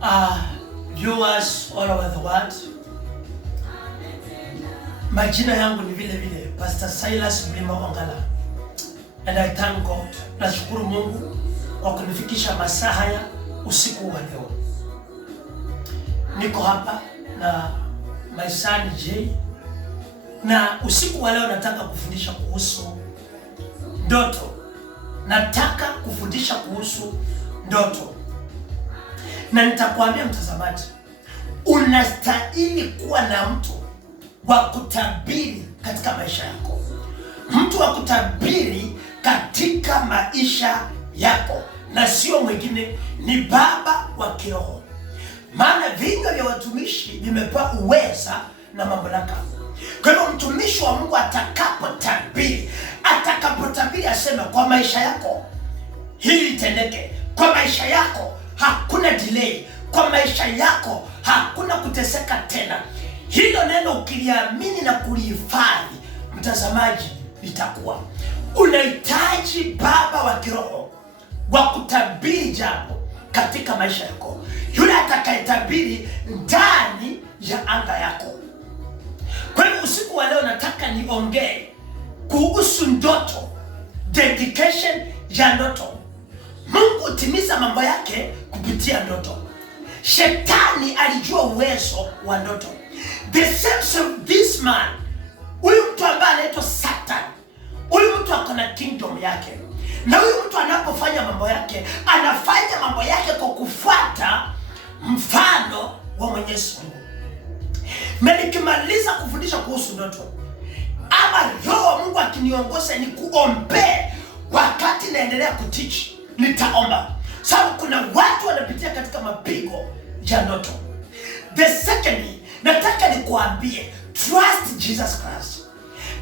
Viewers all over the world, majina yangu ni vile vile Pastor Silas Mlima Wangala, and I thank God. Nashukuru Mungu kwa kunifikisha masaa haya usiku wa leo. Niko hapa na my son Jay, na usiku wa leo nataka kufundisha kuhusu ndoto. Nataka kufundisha kuhusu ndoto. Na nitakwambia mtazamaji, unastahili kuwa na mtu wa kutabiri katika maisha yako. Mtu wa kutabiri katika maisha yako, na sio mwingine, ni baba wa kiroho. Maana vinywa vya watumishi vimepewa uweza na mamlaka. Kwa hivyo mtumishi wa Mungu atakapotabiri aseme kwa maisha yako hili litendeke, kwa maisha yako hakuna delay, kwa maisha yako hakuna kuteseka tena. Hilo neno ukiliamini na kulihifadhi, mtazamaji, litakuwa. Unahitaji baba wa kiroho wa kutabiri jambo katika maisha yako, yule atakayetabiri ndani ya anga yako. Kwa hivyo usiku wa leo nataka niongee kuhusu ndoto, dedication ya ndoto. Mungu hutimiza mambo yake kupitia ndoto. Shetani alijua uwezo wa ndoto. The sense of this man, huyu mtu ambaye anaitwa Satan, huyu mtu ako na kingdom yake, na huyu mtu anapofanya mambo yake, anafanya mambo yake kwa kufuata mfano wa Mwenyezi Mungu. Na nikimaliza kufundisha kuhusu ndoto, ama Roho wa Mungu akiniongoza ni kuombea wakati naendelea kuteach, nitaomba. Sababu kuna watu wanapitia katika mapigo ya ndoto. The second, nataka nikuambie, trust Jesus Christ.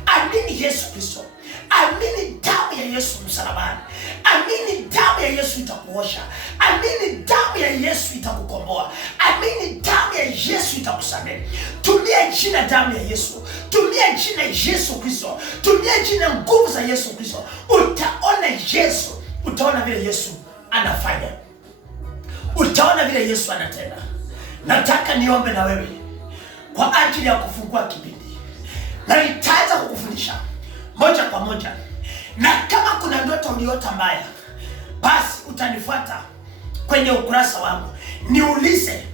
Amini Yesu Kristo. Amini damu ya Yesu msalabani. Amini damu ya Yesu itakuosha. Amini damu ya Yesu itakukomboa. Amini damu ya Yesu itakusamehe. Tumia jina damu ya Yesu. Tumia jina Yesu Kristo. Tumia jina nguvu za Yesu Kristo. Utaona Yesu. Utaona vile Yesu anafanya. Utaona vile Yesu anatenda. Nataka niombe na wewe kwa ajili ya kufungua kipindi, na nitaanza kukufundisha moja kwa moja. Na kama kuna ndoto uliota mbaya, basi utanifuata kwenye ukurasa wangu, niulize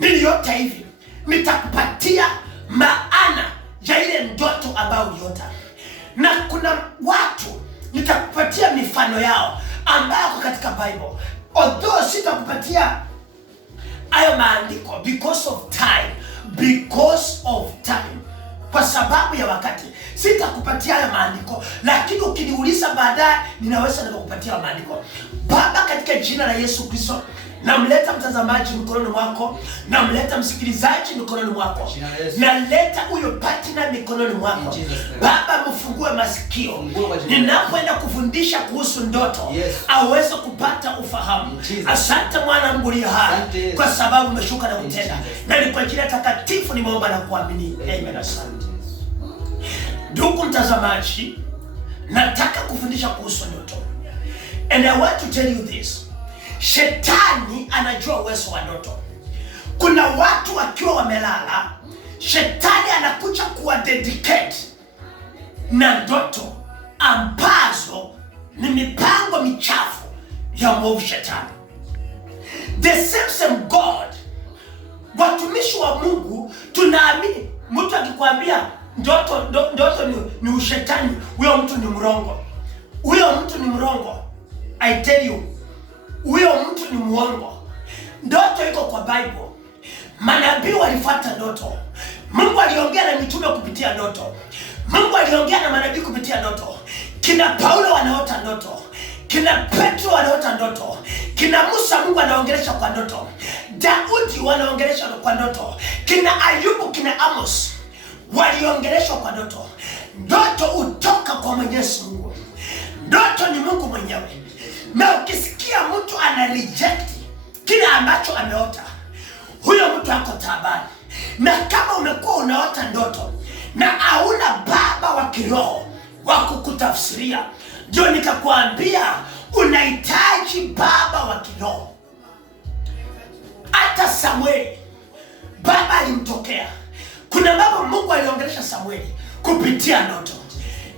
niliota hivi, nitakupatia maana ya ile ndoto ambayo uliota. Na kuna watu nitakupatia mifano yao ambayo katika Bible, although sitakupatia hayo maandiko because of time, kwa sababu ya wakati sitakupatia hayo maandiko, lakini ukiniuliza baadaye ninaweza nikakupatia maandiko. Baba, katika jina la Yesu Kristo, namleta mtazamaji mikononi mwako, namleta msikilizaji mikononi mwako, naleta huyo partner mikononi mwako. Baba, mfungue masikio ninapoenda kufundisha kuhusu ndoto, aweze kupata ufahamu. Asante mwana Mungu aliye hai, kwa sababu umeshuka na kutenda, na ni kwa jina takatifu nimeomba na kuamini, amen. Asante. Ndugu mtazamaji, nataka kufundisha kuhusu ndoto, and I want to tell you this. Shetani anajua uwezo wa ndoto. Kuna watu wakiwa wamelala, shetani anakuja kuwa dedicate na ndoto ambazo ni mipango michafu ya mwovu shetani. The same God, watumishi wa Mungu tunaamini, mtu akikwambia ndoto ni ushetani, huyo mtu ni mrongo. Huyo mtu ni mrongo. I tell you, huyo mtu ni muongo. Ndoto iko kwa Bible. Manabii walifuata ndoto. Mungu aliongea na mitume kupitia ndoto. Mungu aliongea na manabii kupitia ndoto. Kina Paulo wanaota ndoto. Kina Petro wanaota ndoto. Kina Musa Mungu anaongelesha kwa ndoto. Daudi wanaongelesha kwa ndoto. Kina Ayubu, kina Amos waliongeleshwa kwa ndoto. Ndoto utoka kwa Mwenyezi Mungu. Ndoto ni Mungu mwenyewe. Na ukisikia mtu ana reject kile ambacho ameota, huyo mtu ako taabani. Na kama umekuwa unaota ndoto na hauna baba wa kiroho wa kukutafsiria, ndio nikakwambia unahitaji baba wa kiroho. Hata Samueli baba alimtokea. Kuna mambo Mungu aliongelesha Samueli kupitia ndoto,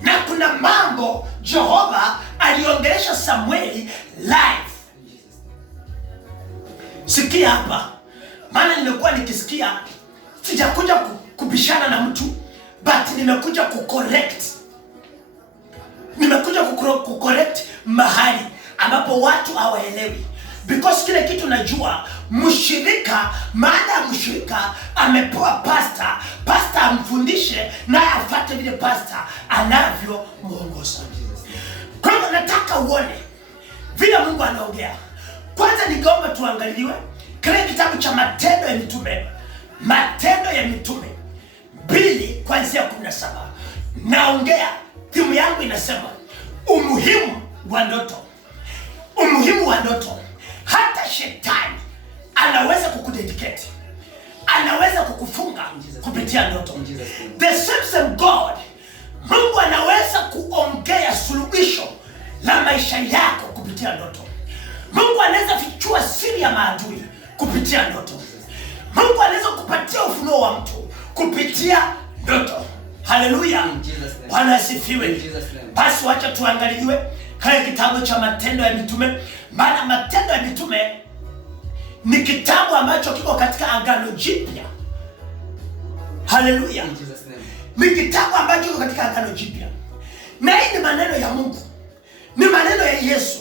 na kuna mambo Jehova aliongelesha Samueli live. Sikia hapa, maana nimekuwa nikisikia, sijakuja kubishana na mtu, but nimekuja kucorrect. Nimekuja kucorrect mahali ambapo watu hawaelewi. Because kile kitu najua, mshirika, maana ya mshirika amepewa pastor amfundishe na afuate vile pastor anavyo muongoza. Kwa hiyo nataka uone vile Mungu anaongea. Kwanza ningeomba tuangaliwe kile kitabu cha Matendo ya Mitume. Matendo ya Mitume 2 kuanzia 17. Naongea, timu yangu inasema umuhimu wa ndoto. Umuhimu wa ndoto. Hata shetani anaweza kukudedicate, anaweza kukufunga kupitia ndoto. The same God, Mungu anaweza kuongea suluhisho la maisha yako kupitia ndoto. Mungu anaweza fichua siri ya maadui kupitia ndoto. Mungu anaweza kupatia ufunuo wa mtu kupitia ndoto. Haleluya. Bwana asifiwe. Basi wacha tuangaliwe kile kitabu cha Matendo ya Mitume. Maana Matendo ya Mitume ni kitabu ambacho kiko katika Agano Jipya. Haleluya. Ni kitabu ambacho kiko katika Agano Jipya. Na hii ni maneno ya Mungu. Ni maneno ya Yesu.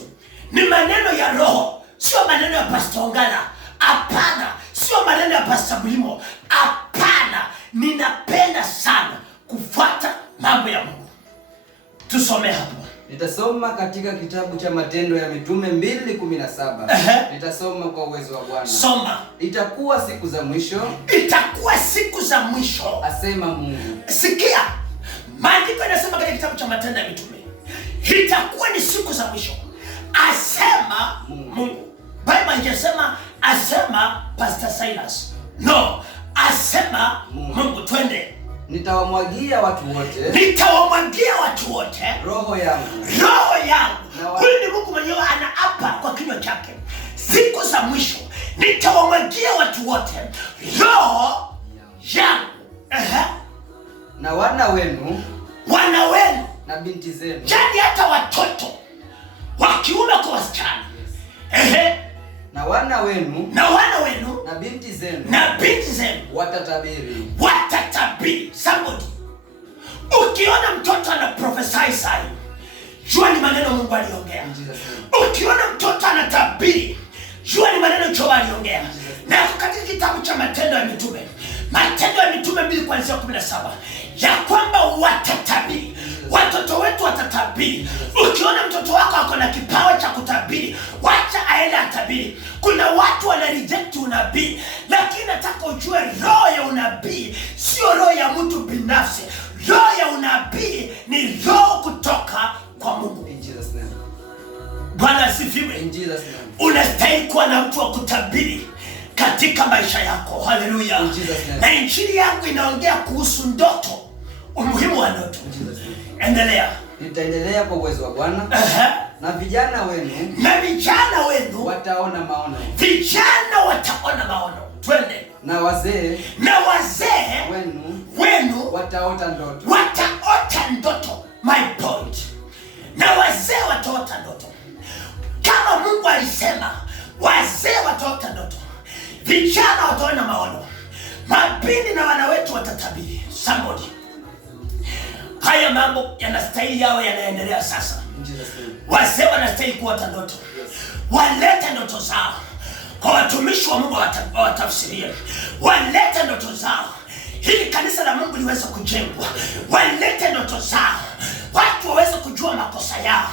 Ni maneno ya Roho. Sio maneno ya Pastor Ongala. Hapana. Sio maneno ya Pastor Bulimo. Hapana. Ninapenda sana kufuata mambo ya Mungu. Tusome hapo. Nitasoma katika kitabu cha Matendo ya Mitume 2:17. Nitasoma kwa uwezo wa Bwana. Soma. Itakuwa siku za mwisho. Itakuwa siku za mwisho, asema Mungu. Sikia. Maandiko yanasema katika kitabu cha Matendo ya Mitume, itakuwa ni siku za mwisho, asema Mungu. Bible haijasema asema Pastor Silas. No, asema Mungu. Twende. Nitawamwagia watu wote. Nitawamwagia watu wote Roho yangu. Roho yangu. Huyu ni Mungu mwenyewe anaapa kwa kinywa chake. Siku za mwisho nitawamwagia watu wote Roho yangu. Na wana wenu na binti zenu. Yaani hata watoto wa kiume kwa wasichana. Na wana wenu na binti zenu watatabiri. Somebody, ukiona mtoto ana prophesy sai, jua ni maneno Mungu aliongea. Ukiona mtoto anatabiri, jua ni maneno Jehova aliongea. Na katika kitabu cha Matendo ya Mitume, Matendo ya Mitume 2:17, ya kwamba watatabiri. Watoto wetu watatabiri. Ukiona mtoto wako ako na kipawa cha kutabiri, wacha aende atabiri. Kuna watu wana reject unabii, lakini nataka ujue roho ya unabii sio roho ya mtu binafsi. Roho ya unabii ni roho kutoka kwa Mungu. In Jesus name. Bwana asifiwe. In Jesus name. Unastahili kuwa na mtu wa kutabiri katika maisha yako. Haleluya. Na injili yangu inaongea kuhusu ndoto, umuhimu wa ndoto. Endelea. Nitaendelea kwa uwezo wa Bwana. Na vijana wenu wataona maono. Vijana wataona maono. Twende. Na wazee wenu wataota ndoto. Wataota ndoto. My point. Na wazee wataota ndoto. Kama Mungu alisema wazee wataota ndoto, vijana wataona maono, mabindi na wana wetu watatabiri. Somebody. Haya mambo yanastahili yao yanaendelea sasa. Wazee wanastahili kuota ndoto. Walete ndoto zao kwa watumishi wa Mungu watafsirie. Walete ndoto zao ili kanisa la Mungu liweze kujengwa. Walete ndoto zao watu waweze kujua makosa yao.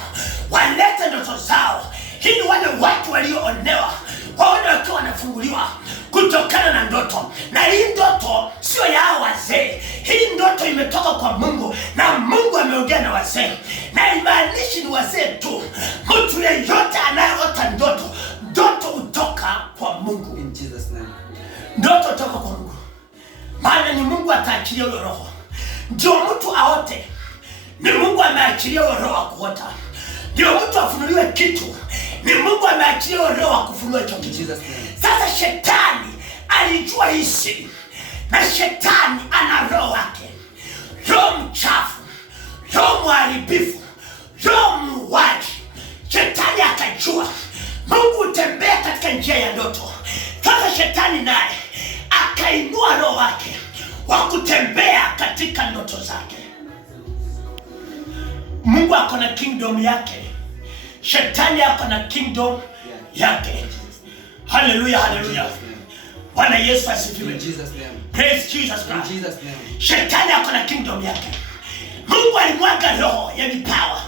Walete ndoto zao ili wale watu walioonewa waone wakiwa wanafunguliwa kutokana na ndoto. Na hii ndoto sio ya wazee. Hii ndoto imetoka kwa Mungu, na Mungu ameongea na wazee. Na imaanishi ni wazee tu. Mtu yeyote anayeota ndoto hutoka kwa Mungu. In Jesus name. Ndoto hutoka kwa Mungu. Maana ni Mungu ataachilia huyo roho. Ndio mtu aote. Ni Mungu ameachilia huyo roho wa kuota. Ndio mtu afunuliwe kitu. Ni Mungu ameachilia huyo roho wa kufunua hicho kitu. Sasa shetani alijua hii siri, na shetani ana roho wake, roho mchafu, roho mharibifu, roho muuaji. Shetani akajua Mungu hutembea katika njia ya ndoto. Sasa shetani naye akainua roho wake wa kutembea katika ndoto zake. Mungu ako na kingdom yake, shetani ako na kingdom yake. Hallelujah, hallelujah. Bwana Yesu asifiwe. Praise Jesus Christ. Shetani ako na kingdom yake. Mungu alimwaga roho ya vipawa,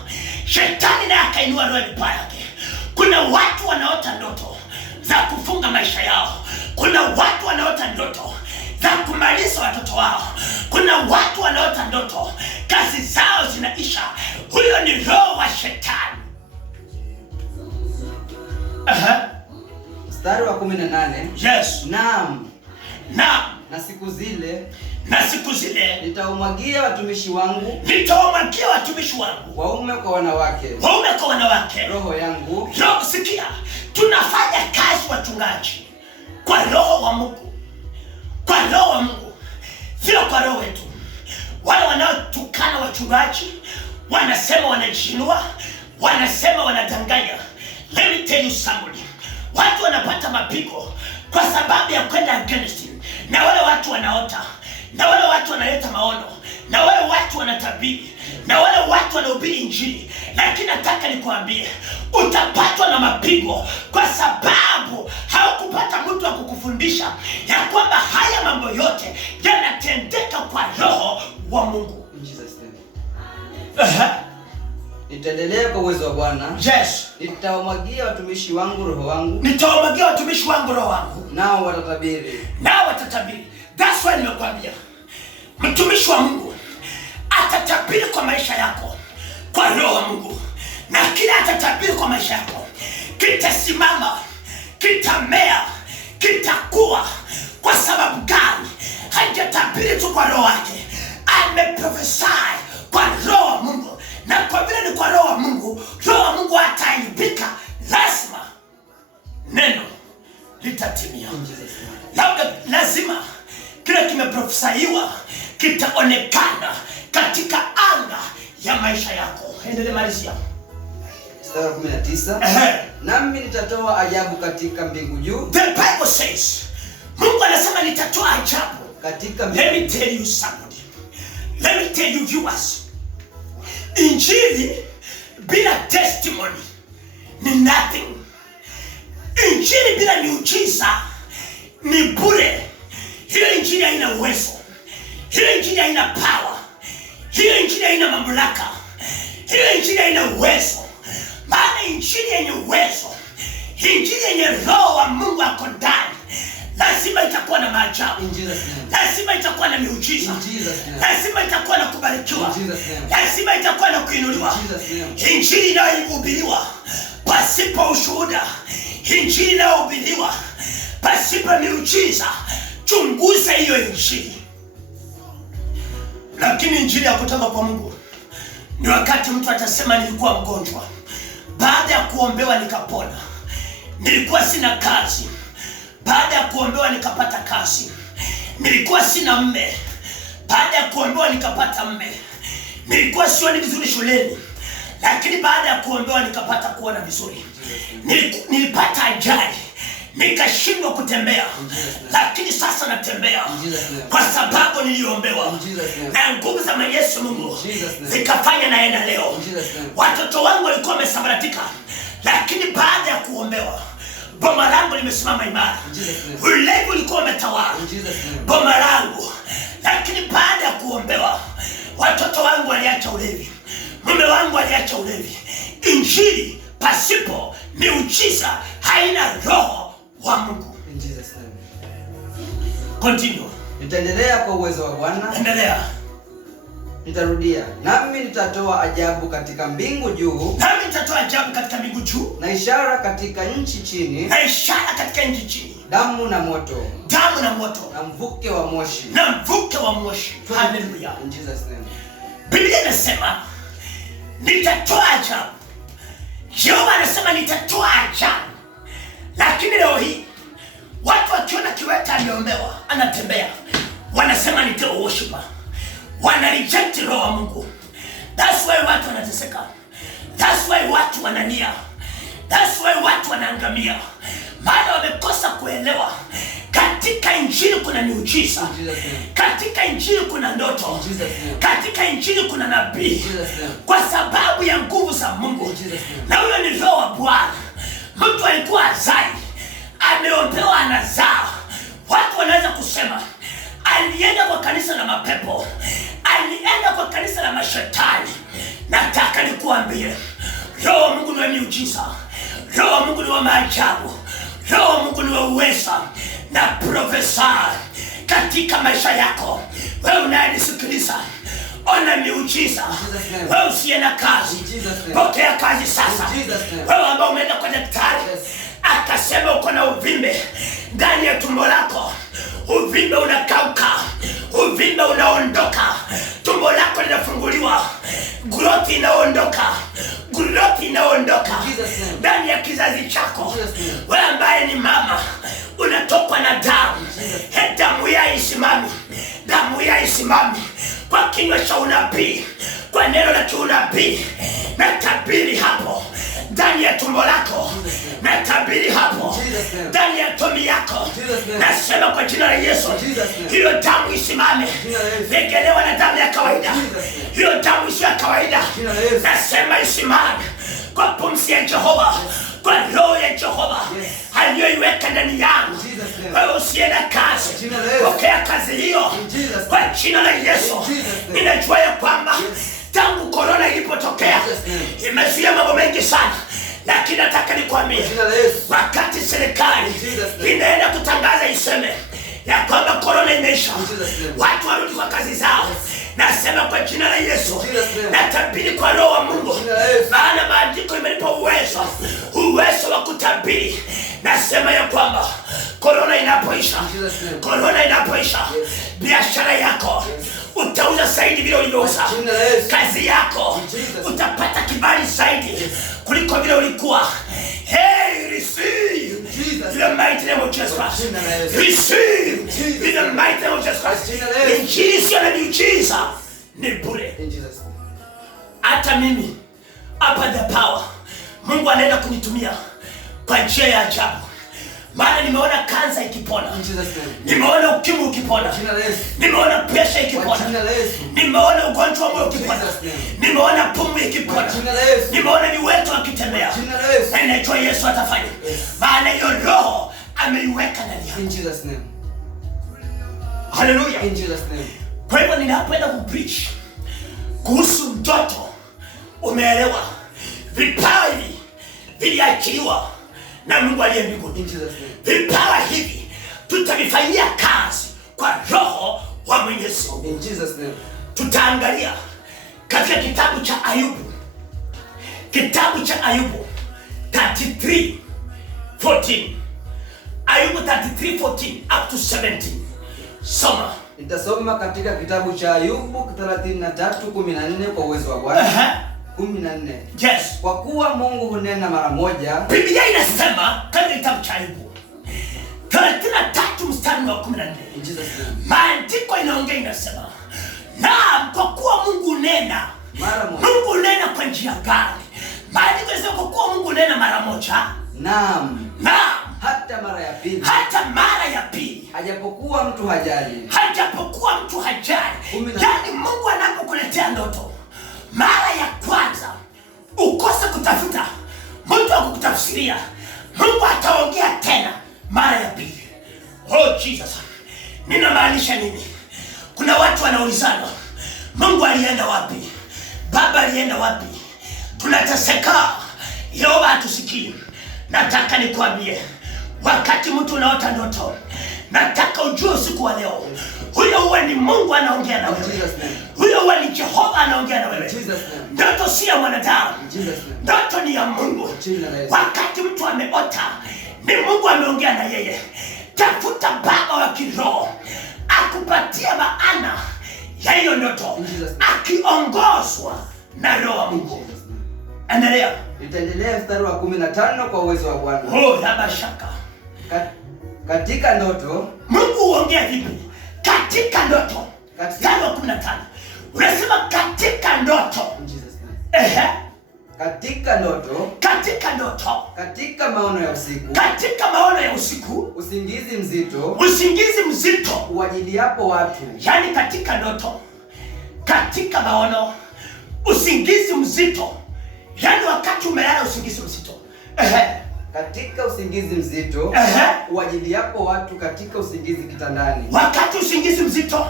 shetani naye akainua roho ya vipawa yake. Kuna watu wanaota ndoto za kufunga maisha yao. Kuna watu wanaota ndoto za kumaliza watoto wao. Kuna watu wanaota ndoto kazi zao zinaisha. Huyo ni roho wa shetani. Mstari wa 18. Yes. Naam. Na siku zile nitaumwagia watumishi wangu, waume kwa wanawake, roho yangu. Sikia, tunafanya kazi wachungaji kwa roho wa Mungu, sio kwa roho wetu. Wale wanaotukana wachungaji, wanasema wanajinua, wanasema wanadanganya. Let me tell you somebody, watu wanapata mapigo kwa sababu ya kwenda against him. Na wale watu wanaota, na wale watu wanaleta maono, na wale watu wanatabiri, na wale watu wanahubiri injili. Lakini nataka nikuambie, utapatwa na mapigo kwa sababu haukupata mtu wa kukufundisha ya kwamba haya mambo yote yanatendeka kwa roho wa Mungu. Nitaendelea kwa uwezo wa Bwana. Yes. Nitawamwagia watumishi wangu roho wangu. Nao watatabiri. That's why nimekwambia, mtumishi wa Mungu atatabiri kwa maisha yako kwa roho wa Mungu. Na kila atatabiri kwa maisha yako kitasimama, kitamea, kitakuwa. Kwa sababu gani? Hajatabiri tu kwa roho wake, ameprophesy kwa roho wa Mungu. Na kwa vile ni kwa roho wa Mungu ataibika, lazima neno litatimia. Lazima kile kimeprofesaiwa kitaonekana katika anga ya maisha yako. Endelea malizia. Mstari wa 19. Nami nitatoa ajabu katika mbingu juu. The Bible says, Mungu anasema nitatoa ajabu katika mbingu. Let me tell you somebody. Let me tell you viewers. Injili bila testimony ni nothing. Injili bila miujiza ni bure. Hiyo injili haina uwezo. Hiyo injili haina power. Hiyo injili haina mamlaka. Hiyo injili haina uwezo. Maana injili yenye uwezo, injili yenye roho wa Mungu ako ndani, lazima itakuwa na maajabu. Lazima itakuwa na miujiza. Lazima itakuwa na kubarikiwa. Lazima itakuwa na kuinuliwa. Injili inayohubiriwa pasipo ushuhuda, injili inayohubiriwa pasipo miujiza, chunguza hiyo injili. Lakini injili ya kutoka kwa Mungu ni wakati mtu atasema, nilikuwa mgonjwa, baada ya kuombewa nikapona. Nilikuwa sina kazi, baada ya kuombewa nikapata kazi. Nilikuwa sina mme, baada ya kuombewa nikapata mme. Nilikuwa sioni vizuri shuleni, lakini baada ya kuombewa nikapata kuona vizuri. Nilipata ajali, nikashindwa kutembea, lakini sasa natembea kwa sababu niliombewa. Na nguvu za Yesu Mungu zikafanya naenda leo. Watoto wangu walikuwa wamesambaratika, lakini baada ya kuombewa boma langu limesimama imara. Ulevi ulikuwa umetawala boma langu, lakini baada ya kuombewa watoto wangu waliacha ulevi, mume wangu aliacha ulevi. Injili pasipo miujiza haina roho wa Mungu. Continue. Nitaendelea kwa uwezo wa Bwana. Endelea. Nitarudia. Nami nitatoa ajabu katika mbingu juu. Na ishara katika nchi chini. Damu na moto. Na mvuke wa moshi. Hallelujah. In Jesus name. Biblia inasema nitatoa ajabu. Jehova anasema nitatoa ajabu. Lakini leo hii watu ameombewa, anatembea, wanasema ni devil worshiper, wana reject roho wa Mungu. That's why watu wanateseka. That's why watu wanania. That's why watu wanaangamia. Maana wamekosa kuelewa katika injili kuna miujiza. Katika injili kuna ndoto. Katika injili kuna nabii. Kwa sababu ya nguvu za Mungu. Na huyo ni roho wa Bwana. Mtu alikuwa azai, ameombewa anazaa. Watu wanaweza kusema alienda kwa kanisa la mapepo, alienda kwa kanisa la mashetani. Nataka nikuambie, roho wa Mungu ni wa miujiza, roho wa Mungu ni wa maajabu, roho wa Mungu ni wa uweza. Na profesa katika maisha yako, wewe unayenisikiliza, ona miujiza. Wewe usiye na kazi, pokea kazi sasa. Wewe ambao umeenda kwa daktari, akasema uko na uvimbe ndani ya tumbo lako, uvimbe unakauka, uvimbe unaondoka, tumbo lako linafunguliwa, growth inaondoka, growth inaondoka ndani ya kizazi chako. Wewe ambaye ni mama, unatokwa na damu, damu ya isimami, damu ya isimami kwa kinywa cha unabii, kwa neno la kiunabii. Natabiri hapo ndani ya tumbo lako, natabiri hapo ndani ya tumbo yako. Nasema kwa jina la Yesu, hiyo damu isimame, legelewa na damu ya kawaida. Hiyo damu isiyo ya kawaida, nasema isimame kwa pumzi ya Jehova, kwa roho ya Jehova aliyoiweka ndani yangu. Wewe usiye na kazi, pokea kazi hiyo kwa jina la Yesu. Ninajua ya kwamba tangu corona ilipotokea imezuia mambo mengi sana, lakini nataka nikwambie, wakati serikali inaenda kutangaza iseme ya kwamba corona imeisha, watu warudi kwa kazi zao. Nasema kwa jina la Yesu, natabiri kwa roho wa Mungu, maana maandiko imenipa uwezo wa kutabiri. Nasema ya kwamba corona inapoisha, corona inapoisha, biashara yako utauza zaidi vile ulivyouza. Kazi yako utapata kibali zaidi kuliko vile ulikuwa. Hey, receive in the mighty name of Jesus Christ. Receive in the mighty name of Jesus Christ. Injili sio na miujiza, ni bure. Hata mimi hapa the power, Mungu anaenda kunitumia kwa njia ya ajabu. Maana nimeona kansa ikipona, nimeona ukimwi ukipona, nimeona presha ikipona, nimeona ugonjwa wa moyo ukipona, nimeona pumu ikipona, nimeona viwete wakitembea. Na ninajua Yesu atafanya, maana hiyo roho ameiweka ndani yangu. Hallelujah. Kwa hivyo ninapoenda kupreach kuhusu mtoto, umeelewa, vipawa hivi viliachiliwa na Mungu aliye mbinguni. Vipawa hivi tutavifanyia kazi kwa roho wa Mwenyezi Mungu. In Jesus name. Tutaangalia katika kitabu cha Ayubu. Kitabu cha Ayubu 33:14. Ayubu 33:14 up to 17. Soma. Nitasoma katika kitabu cha Ayubu 33:14 kwa uwezo wa Bwana. 14. Yes. Kwa kuwa Mungu hunena mara moja. Biblia inasema katika kitabu cha Ayubu 33:14. Maandiko inaongea inasema, naam, kwa kuwa Mungu hunena mara moja. Mungu hunena kwa njia gani? Maandiko inasema kwa kuwa Mungu hunena mara moja. Naam. Naam. Hata mara ya pili. Hata mara ya pili. Hajapokuwa mtu hajali. Hajapokuwa mtu hajali. Yaani Mungu anapokuletea ndoto mara ya kwanza, ukose kutafuta mtu wa kukutafsiria, Mungu ataongea tena mara ya pili. Oh Jesus. Ninamaanisha nini? Kuna watu wanaulizana, Mungu alienda wapi? Baba alienda wapi? Tunateseka, Yehova hatusikii. Nataka nikwambie, wakati mtu unaota ndoto, nataka ujue usiku wa leo, huyo huwa ni Mungu anaongea na wewe. Huyo huwa ni Jehova anaongea na wewe. Ndoto si ya mwanadamu. Ndoto ni ya Mungu. Wakati mtu ameota, ni Mungu ameongea na yeye. Tafuta baba wa kiroho akupatia maana ya hiyo ndoto, akiongozwa na roho wa Mungu. Endelea. Nitaendelea mstari wa 15 kwa uwezo wa Bwana. Oh, la mashaka. Katika ndoto. Mungu huongea vipi? Katika ndoto. 5:15. Unasema katika ndoto. Katika ndoto. Katika ndoto. Katika maono ya usiku. Katika maono ya usiku. Usingizi mzito. Usingizi mzito uwajiliapo watu. Yaani katika ndoto, katika maono, usingizi mzito. Yaani wakati umelala usingizi mzito. Katika usingizi mzito uwajiliapo watu katika usingizi kitandani. Wakati usingizi mzito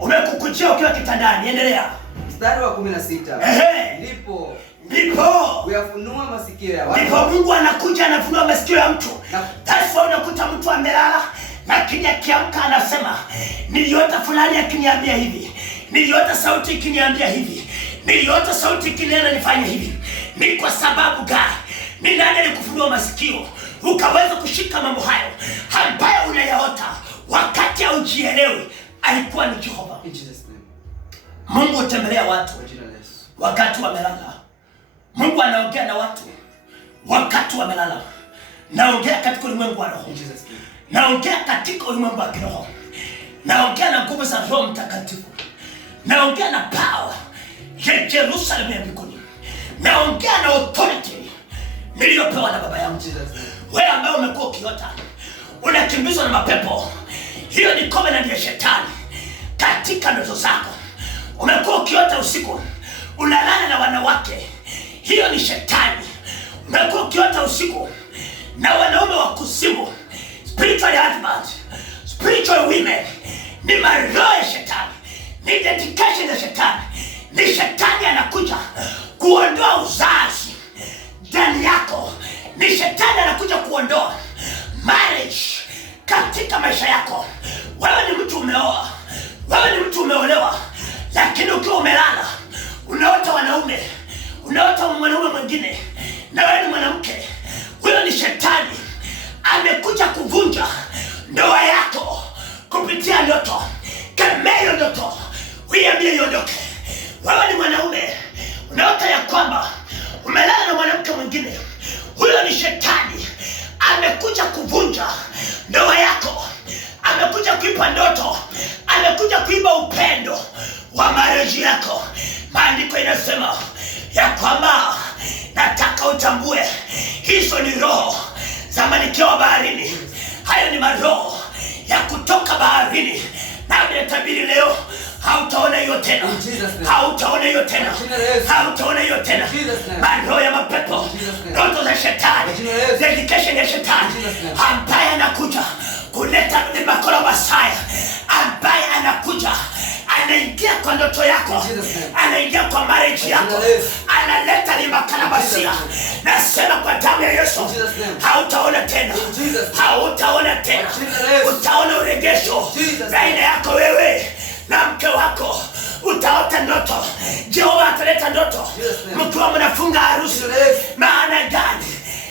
umekukujia ukiwa kitandani. Endelea. Mstari wa 16. Ndipo kuyafunua masikio ya watu. Ndipo Mungu anakuja anafunua masikio ya mtu. That's why unakuta mtu amelala lakini akiamka anasema, niliota fulani akiniambia hivi, niliota sauti ikiniambia hivi, niliota sauti ikinena nifanye hivi. Ni kwa sababu gani? Ni nani alikufunua masikio ukaweza kushika mambo hayo ambayo unayaota wakati haujielewi? Alikuwa ni Jehova. Mungu hutembelea watu wakati wamelala. Mungu anaongea na watu wakati wamelala. Naongea katika ulimwengu wa roho. Naongea katika ulimwengu wa kiroho. Naongea na nguvu za Roho Mtakatifu. Naongea na power ya Jerusalem ya mbinguni. Naongea na authority niliyopewa na baba yangu. Wewe ambaye umekuwa ukiota unakimbizwa na mapepo, hiyo ni covenant ya shetani katika ndoto zako. Umekuwa ukiota usiku unalala na wanawake, hiyo ni shetani. Umekuwa ukiota usiku na wanaume wa kuzimu, spiritual husband, spiritual women, ni maroho ya shetani, ni dedication ya shetani. Ni shetani anakuja kuondoa uzazi ndani yako. Ni shetani anakuja kuondoa marriage katika maisha yako. Wewe ni mtu umeoa, wewe ni mtu umeolewa, lakini ukiwa umelala unaota wanaume, unaota mwanaume mwingine na wewe ni mwanamke. Huyo ni shetani amekuja kuvunja ndoa yako kupitia ndoto. Kemea ndoto, uiambie iondoke. Wewe ni mwanaume unaota ya kwamba umelala na mwanamke mwingine, huyo ni shetani amekuja kuvunja ndoa yako, amekuja kuipa ndoto, amekuja kuiba upendo wa marriage yako. Maandiko inasema ya kwamba nataka utambue hizo ni roho za malkia wa baharini. Hayo ni maroho ya kutoka baharini. Na nimetabiri leo hautaona hiyo tena. Hautaona hiyo tena. Hautaona hiyo tena. Maroho ya mapepo, ndoto za shetani, dedication ya shetani ambaye anakuja kuleta makoro Masaya, ambaye anakuja anaingia kwa ndoto yako, anaingia kwa marriage yako, analeta limakalabasia. Nasema kwa damu ya Yesu, hautaona tena. Hautaona tena. Utaona urejesho baina yako wewe na mke wako. Utaota ndoto, Jehova ataleta ndoto mkiwa mnafunga harusi. Maana gani?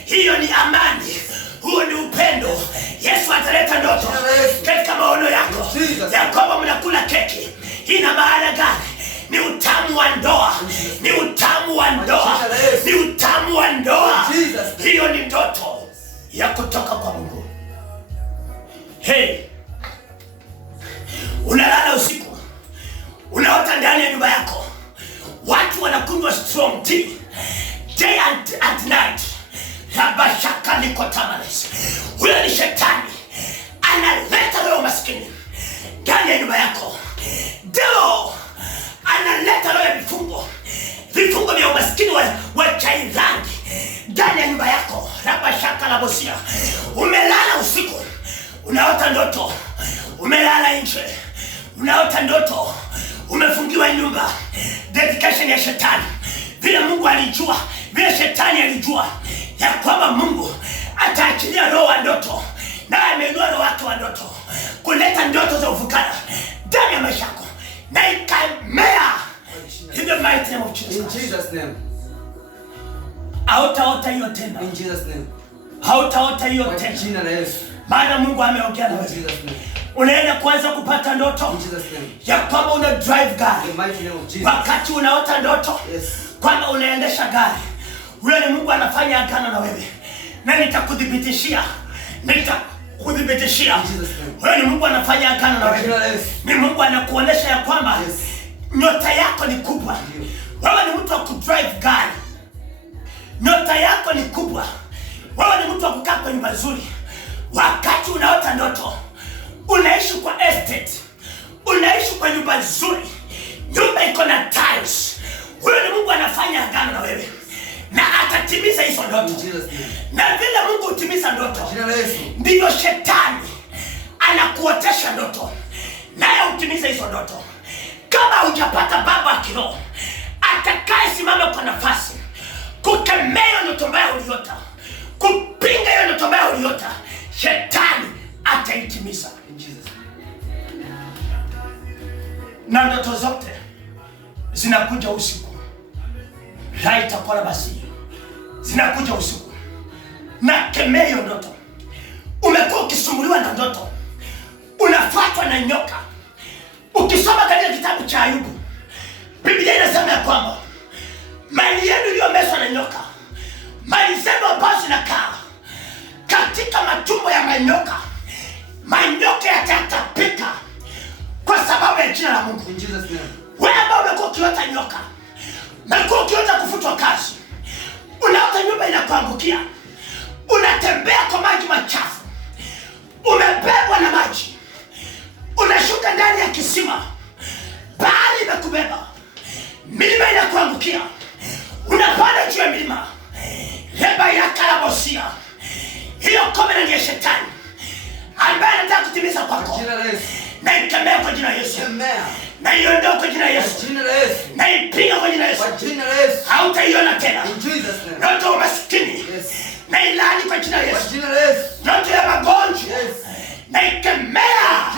Hiyo ni amani, huo ni upendo. Yesu ataleta ndoto katika maono yako ya kwamba mnakula keki. Ina maana gani? Ni utamu wa ndoa, ni utamu wa ndoa, ni utamu wa ndoa. Hiyo ni ndoto ya kutoka kwa Mungu. Hey, unalala usiku, unaota ndani ya nyumba yako watu wanakunywa strong tea day and night. Rabashaka niko tamales. Huyo ni shetani analeta roho maskini ndani ya nyumba yako. Ndio analeta roho ya vifungo vya umaskini wa chaizangi ndani ya nyumba yako. Rabashaka la bosia. Umelala usiku, unaota ndoto, umelala nje, unaota ndoto, umefungiwa nyumba. Dedication ya shetani. Vile Mungu alijua, vile shetani alijua ya kwamba Mungu ataachilia roho wa ndoto, na ameinua roho wake wa ndoto kuleta ndoto za ufukara ndani ya maisha yako. Na ikamea in the mighty name of Jesus. In Jesus name. Hautaota hiyo tena. In Jesus name. Hautaota hiyo tena. Jina la Yesu. Maana Mungu ameongea na wewe. Unaenda kuanza kupata ndoto ya kwamba una drive gari. Wakati unaota ndoto kwamba unaendesha gari, huyo ni Mungu anafanya agano na wewe. Na nitakudhibitishia, kudhibitishia. Wewe ni Mungu anafanya agano na wewe. Ni Mungu anakuonesha ya kwamba nyota yako ni kubwa. Wewe ni mtu wa kudrive gari. Nyota yako ni kubwa. Wewe ni mtu wa kukaa kwenye mazuri. Wakati unaota ndoto, unaishi kwa estate. Unaishi kwa nyumba nzuri. Nyumba iko na tiles. Wewe ni Mungu anafanya agano na wewe. Na atatimiza hizo ndoto. Na vile Mungu hutimiza ndoto, ndivyo shetani anakuotesha ndoto, naye hutimiza hizo ndoto. Kama hujapata baba wa kiroho atakaye simama kwa nafasi kukemea ndoto mbaya uliota, kupinga hiyo ndoto mbaya uliota, shetani ataitimiza. Na ndoto zote zinakuja usiku. Raita kwa basi zinakuja usiku. Na kemea hiyo ndoto. Umekuwa ukisumbuliwa na ndoto, unafuatwa na nyoka. Ukisoma katika kitabu cha Ayubu, Biblia inasema ya kwamba mali yenu iliyomeswa na nyoka, mali zenu ambazo zinakaa katika matumbo ya manyoka, manyoka yatatapika kwa sababu ya jina la Mungu. Wewe ambao umekuwa ukiota nyoka, umekuwa ukiota kufutwa kazi, unaota nyumba inakuangukia, unatembea kwa maji machafu, umebebwa na maji, unashuka ndani ya kisima, bahari imekubeba, milima inakuangukia, unapanda juu ya milima, leba ya karabosia. Hiyo covenant ya shetani ambaye anataka kutimiza kwako, na ikemea kwa jina la Yesu. Na iondoe kwa jina la Yesu. Na ipiga kwa jina la Yesu. Hautaiona tena. Ndoto ya maskini. Na ilani kwa jina la Yesu. Ndoto ya magonjwa. Na ikemea.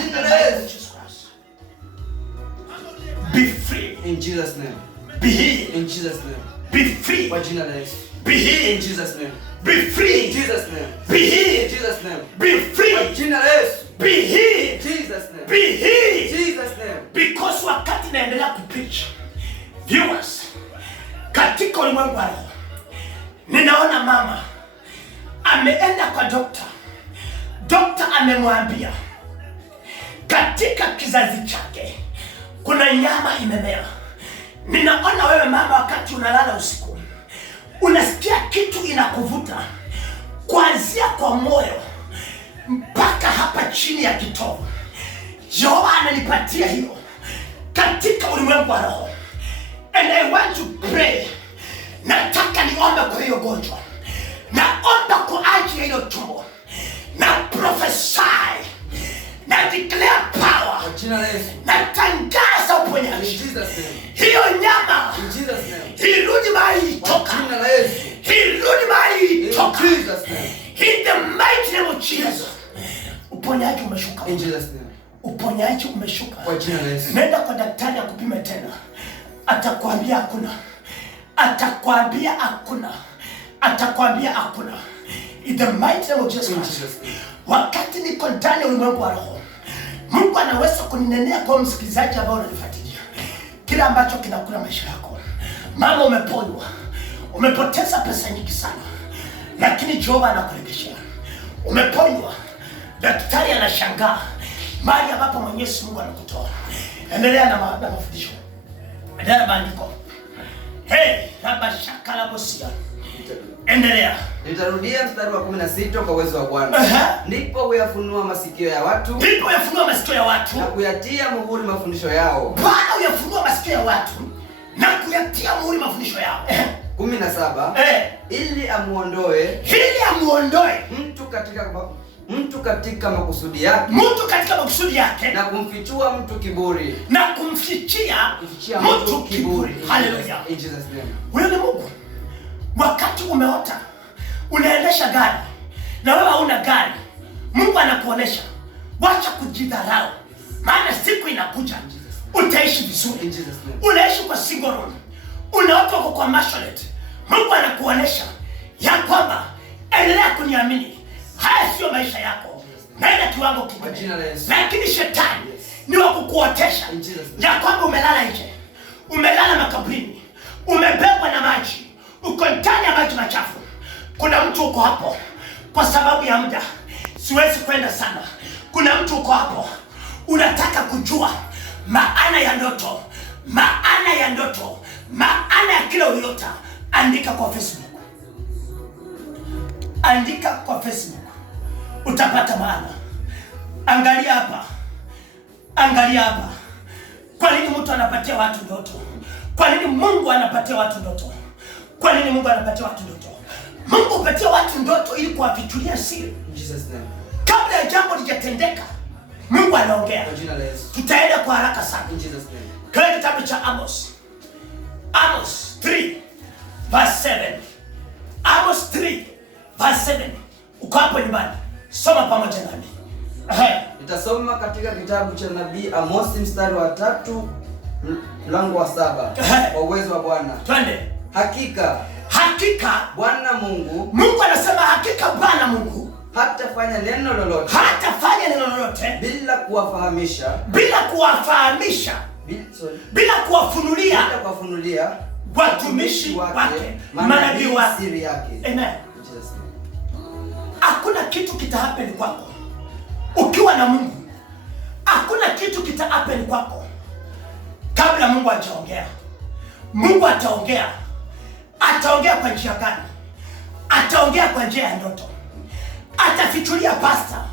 Be free. In Jesus' name. Be healed. In Jesus' name. Be free. Kwa jina la Yesu. Be healed. In Jesus' name. Be free. In Jesus' name. Be healed. In Jesus' name. Be free. Kwa jina la Yesu. Be healed. Jesus' name. Be healed. Jesus' name. Because wakati naendelea kupreach, viewers, katika ulimwengu wa roho, ninaona mama ameenda kwa dokta. Dokta amemwambia katika kizazi chake kuna nyama imemea. Ninaona wewe mama, wakati unalala usiku, unasikia kitu inakuvuta kuanzia kwa moyo mpaka hapa chini ya kitovu. Jehova ananipatia hiyo katika ulimwengu wa roho. And I want to pray. Nataka niombe kwa hiyo gonjwa. Naomba kwa ajili ya hiyo tumbo. Na prophesy. Na declare power. Natangaza uponyaji. Hiyo nyama irudi mahali toka. Irudi mahali toka. In the mighty name of Jesus. Uponyaji umeshuka. In Jesus' name. Uponyaji umeshuka. Kwa jina la Yesu. Nenda kwa daktari akupime tena. Atakwambia hakuna. Atakwambia hakuna. Atakwambia hakuna. In the mighty name of Jesus Christ. Wakati niko ndani ya ulimwengu wa roho, Mungu anaweza kuninenea kwa msikilizaji ambao unanifuatilia. Kila ambacho kinakula maisha yako. Mama, umeponywa. Umepoteza pesa nyingi sana, lakini Jehova anakuregeshea. Umeponywa. Daktari anashangaa mahali ambapo Mwenyezi Mungu anakutoa. Endelea na mafundisho. Endelea na maandiko. Hey, rabashaka la bosia. Endelea. Nitarudia mstari wa 16 kwa uwezo wa Bwana. Ndipo uyafunua masikio ya watu. Ndipo uyafunua masikio ya watu. Na kuyatia muhuri mafundisho yao. Bwana uyafunua masikio ya watu na kuyatia muhuri mafundisho yao. 17. Ili amuondoe mtu katika makusudi yake. Mtu katika makusudi yake. Na kumfichua mtu kiburi. Na kumfichia mtu kiburi. Hallelujah. In Jesus' name. Wewe ni Mungu. Wakati umeota unaendesha gari na wewe hauna gari, Mungu anakuonesha wacha kujidharau, maana siku inakuja utaishi vizuri. Unaishi kwa single room, unaota kwa marshmallow. Mungu anakuonesha ya kwamba endelea kuniamini, haya sio maisha yako, naenda kiwango kingine. Lakini shetani ni wa kukuotesha ya kwamba umelala nje, umelala makaburini, umebebwa na maji, uko ndani ya maji machafu. Kuna mtu uko hapo kwa sababu ya muda, siwezi kwenda sana. Kuna mtu uko hapo unataka kujua maana ya ndoto, maana ya ndoto, maana ya kila uliota. Andika kwa Facebook, andika kwa Facebook, utapata maana. Angalia hapa, angalia hapa. Kwa nini mtu anapatia watu ndoto? Kwa nini Mungu anapatia watu ndoto? Kwa nini Mungu anapatia watu ndoto? Mungu hupatia watu ndoto ili kuwafichulia siri. Jesus name. Kabla ya jambo lijatendeka, Mungu anaongea. Tutaenda kwa haraka sana. Jesus name. Kwa kitabu cha Amos. Amos 3 verse 7. Amos 3 verse 7. Uko hapo nyumbani, soma pamoja nami. Nitasoma katika kitabu cha nabii Amos mstari wa 3 mlango wa 7. Kwa uwezo wa Bwana. Twende. Hakika Bwana Mungu anasema hakika Bwana Mungu hatafanya neno lolote, bila kuwafunulia watumishi wake manabii wake siri yake. Amen. Hakuna kitu kita-happen kwako ukiwa na Mungu. Hakuna kitu kita-happen kwako kabla Mungu hajaongea. Mungu ataongea. Ataongea kwa njia gani? Ataongea kwa njia ya ndoto. Atafichulia pastor.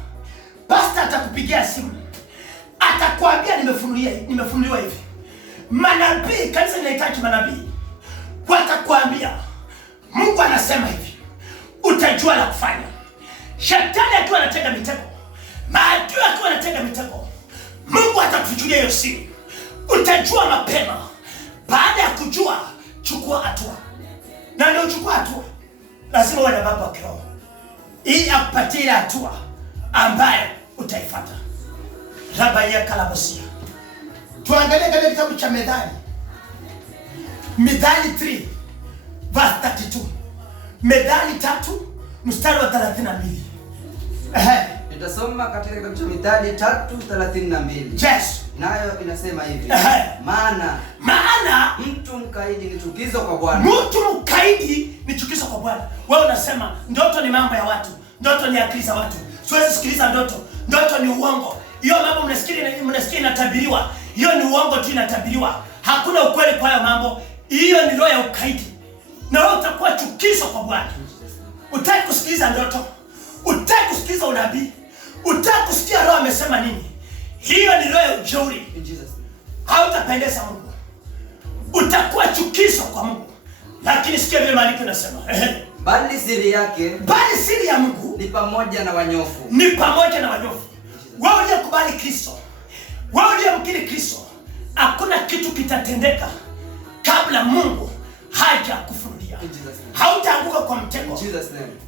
Pastor atakupigia simu, atakwambia nimefunuliwa hivi. Manabii, kanisa linahitaji manabii. Watakwambia Mungu anasema hivi, utajua la kufanya. Shetani akiwa anatega mitego, maadui akiwa anatega mitego, Mungu atakufichulia hiyo siri. Utajua mapema. Baada ya kujua, chukua hatua. Na ndio chukua hatua, lazima uwe na baba wa kiroho ili akupatie ile hatua ambayo utaifuata. Rabaya kalabasia. Tuangalie katika kitabu cha Methali. Methali 3 verse 32. Methali 3 mstari wa 32. Nitasoma katika kitabu cha Methali 3:32. Yes. Nayo inasema hivi. Maana mtu mkaidi ni chukizo kwa Bwana. Mtu mkaidi ni chukizo kwa Bwana. Wewe unasema ndoto ni mambo ya watu. Ndoto ni akili za watu. Siwezi sikiliza ndoto. Ndoto ni uongo. Hiyo mambo mnasikia inatabiriwa. Hiyo ni uongo tu, inatabiriwa. Hakuna ukweli kwa hayo mambo. Hiyo ni roho ya ukaidi. Na wewe utakuwa chukizo kwa Bwana. Utaki kusikiliza ndoto. Utaki kusikiliza unabii. Utaki kusikia roho amesema nini. Hiyo ni roho ya ujeuri. Hautapendeza Mungu. Utakuwa chukizo kwa Mungu. Lakini sikia vile maandiko yanasema. Bali siri ya Mungu ni pamoja na wanyofu. Wewe uliyekubali Kristo, wewe uliyemkiri Kristo, hakuna kitu kitatendeka kabla Mungu haja kufunulia. Hautaanguka kwa mtego.